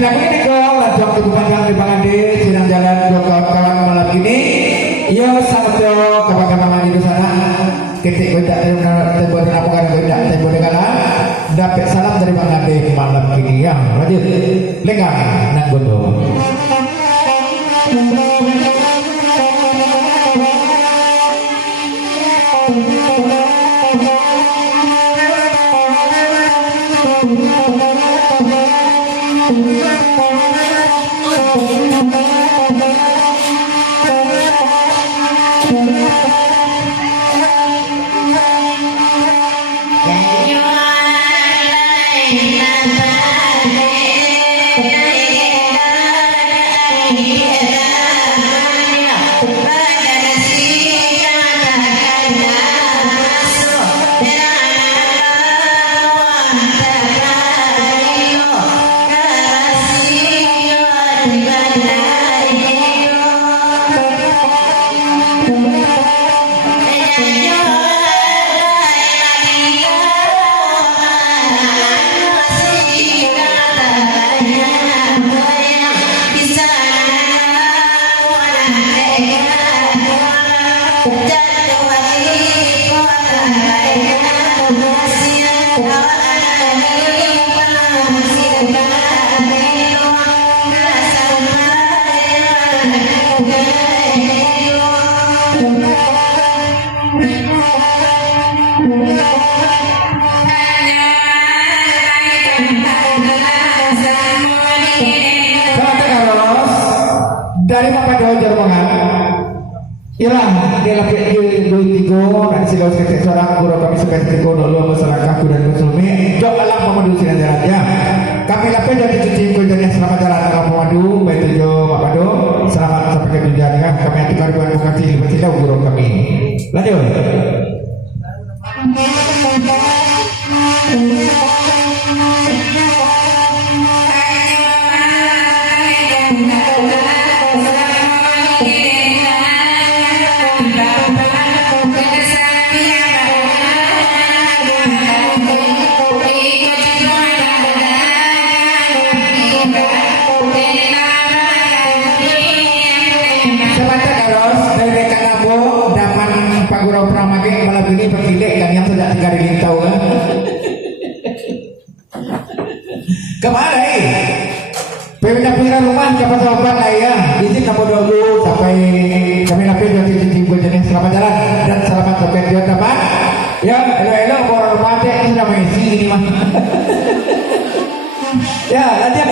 Bilang ini kok lajang tubuh panjang di Pangade sedang jalan dua kawan-kawan malam ini. Ya sabdo kawan-kawan di sana. Ketik kotak tembuan apa kan kotak tembuan kalah. Dapat salam dari Pangade malam ini ya. Lanjut. Lenggang nak gondo. Dari Bapak Dewa Jermangan hilang dia lapik di tigo dan silau seketik seorang guru kami seketik tigo dulu masyarakat dan muslimi jok alam pemadu sinan jalannya kami lapik jadi cuci kuliahnya selamat jalan alam pemadu baik tujuh Pak Padu selamat sampai ke tujuan kan kami akan ribuan mengkaji bersilau guru kami lanjut. Ini berkilek kan yang sudah 3.000 tahun kemana pindah rumah ke sahabat lah ya izin kamu dulu sampai kami lapis dari cincin jenis selamat jalan dan selamat sampai tujuan teman ya elo orang rumah ini sudah mengisi ini mah ya lanjut.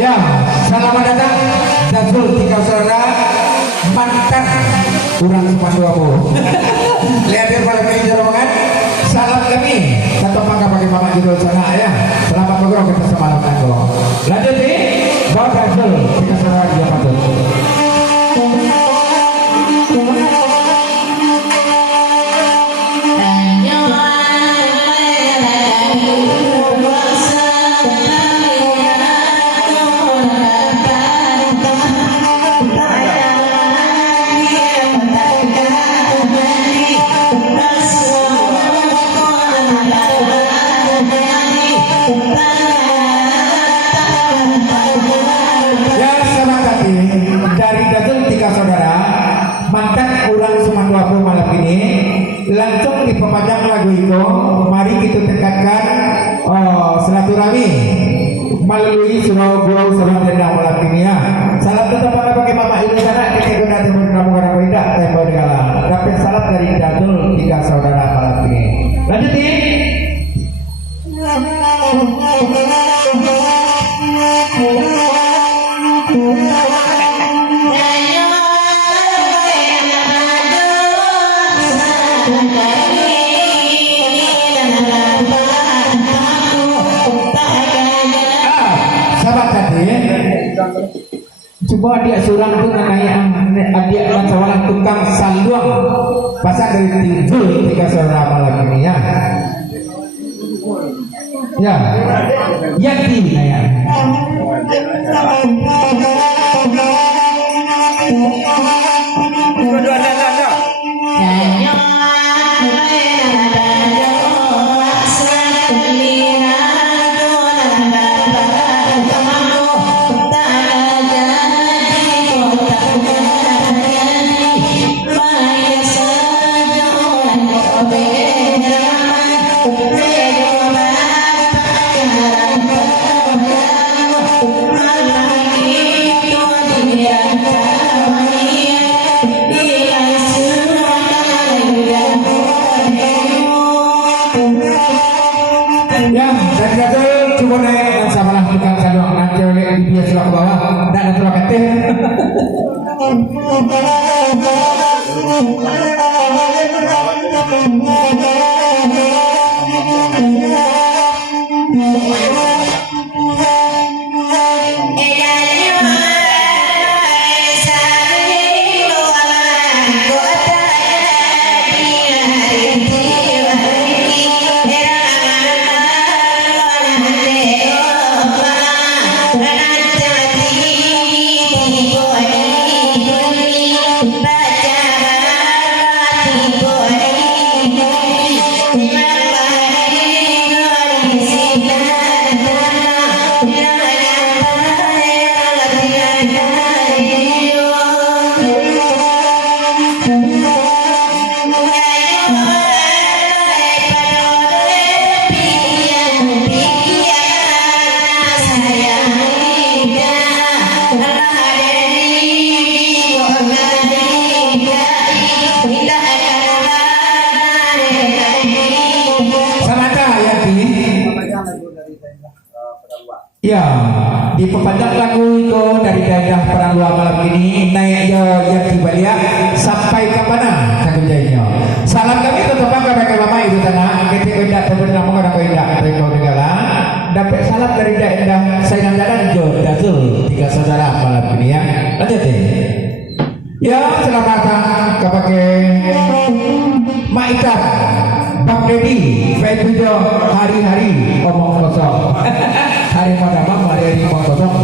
Ya, selamat datang Datul Tiga Saudara mantan kurang pandu aku. Lihat pada kami jeromongan. Salam kami satu mangga pakai mama judul sana ya. Selamat bergerak kita semalam tanggo. Lanjut nih, bawa Datul Tiga Saudara dia patut. Wiko, mari kita tekatkan silaturahmi melalui surau guru surau dendang malam ini ya. Salam tetap pada bagi mama ibu sana kita guna timur kamu orang tidak tempo digala. Dapat salam dari Datul tiga saudara malam ini. Lanjutin. Coba dia surang tuh nanya dia seorang tukang saluang pasang dari timbul tiga saudara malam ini ya. Ya, Yanti nanya. Ya, di pepanjang lagu itu dari daerah Perangluar malam ini naik yang dibalik sampai ke mana kejadiannya. Salam kami tetap kepada mama itu tanah. Kita tidak terbenda mengenai tidak terima negara. Dapat salam dari daerah Sainam Jalan Jo Datul tiga saudara malam ini ya. Lanjut ya, selamat datang kepada Maita Bang Dedi, video hari-hari omong kosong. Hari pada bang, hari omong kosong.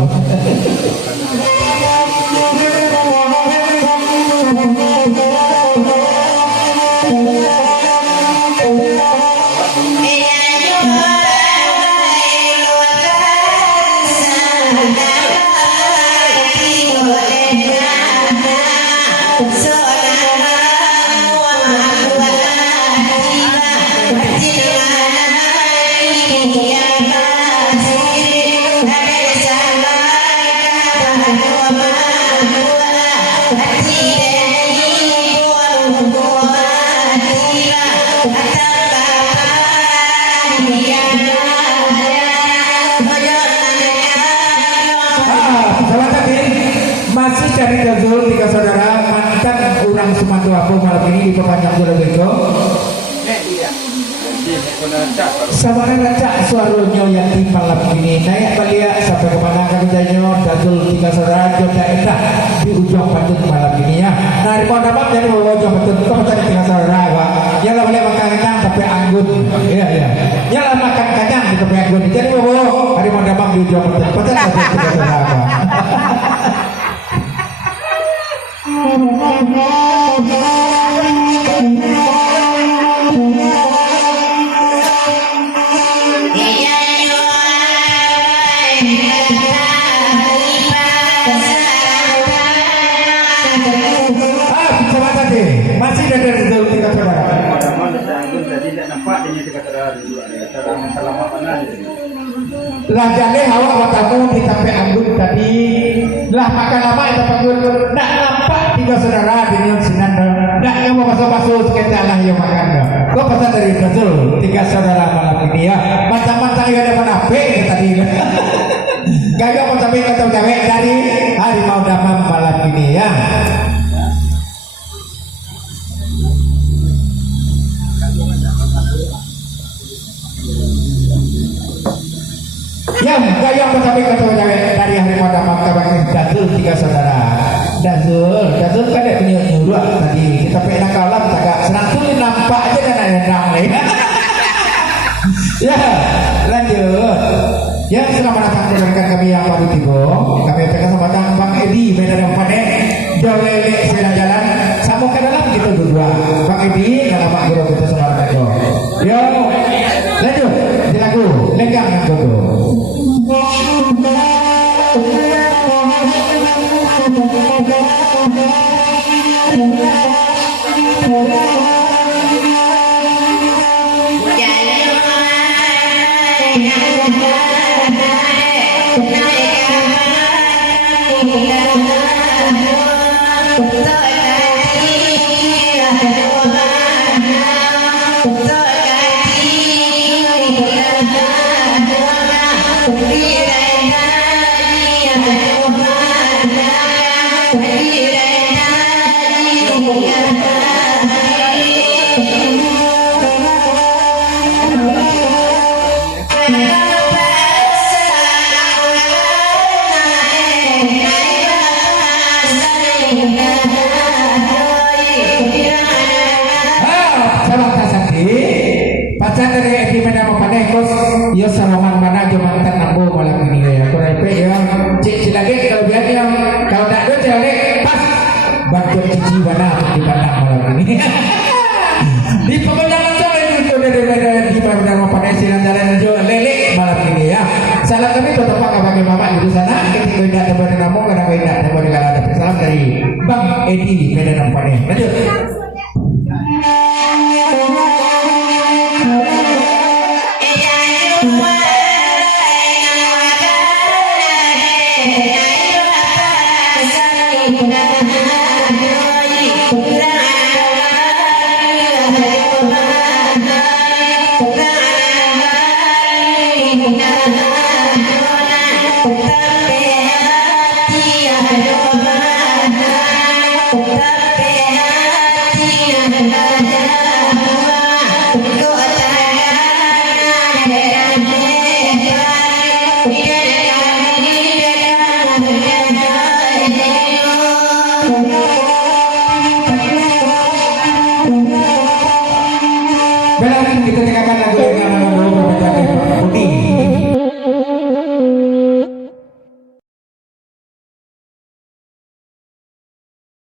Masih cari Dazul tiga saudara mantan orang Sumatera aku malam ini di pepanjang Jalan Bego. Sama rancak suaranya yang di malam ini naik balik sampai kemana kami janyo Dazul tiga saudara jodoh enak di ujung patut malam ini ya. Nah di mana dapat dari ujung patut kau cari tiga saudara pak. Yang lah boleh makan kacang tapi anggun. Iya iya. Yang lah makan kacang tapi anggun. Jadi bawa hari mana dapat di ujung patut tiga saudara pak. Masih ada dari jauh tiga saudara. Lah jadi hawa watamu di tape anggut tadi lah makan lama itu anggut nak nampak tiga saudara di New Sinan nak yang mau masuk kita lah yang makan kok pesan dari betul tiga saudara malam ini ya macam-macam yang ada menape tadi gagak mau sampai kata cewek dari harimau damam malam ini ya. Yang gaya mencapai ketemu cewek dari harimau damam kabang Dazul tiga saudara. Dazul kan ada nyuruh tadi kita pengen kalah agak senang tuh nampak aja kan ada nih. Ya lanjut. Yang selamat datang rekan kami yang baru tiba. Kami akan sama datang Bang Edi Medan yang pandai jauh lelek sepeda jalan. Sambung ke dalam kita berdua. Bang Edi kalau Pak Guru kita sama rekan. Yo lanjut di lagu Lenggang yang Gogo. Pacar dari Edi Medan mau pandai kos, yo salaman mana jo mantan nambo malam ini ya. Kurang pe ya, cik lagi kalau biar yang kalau tak ada cik pas bantu cici mana di Padang malam ini. Di pemandangan jalan itu dari Medan di Medan mau pandai sinan jalan jo lele malam ini ya. Salam kami tetap pakai bagi mama di sana. Ketika tidak ada pada nambo, kadang tidak ada pada kalau ada salam dari Bang Edi Medan mau pandai. Lanjut.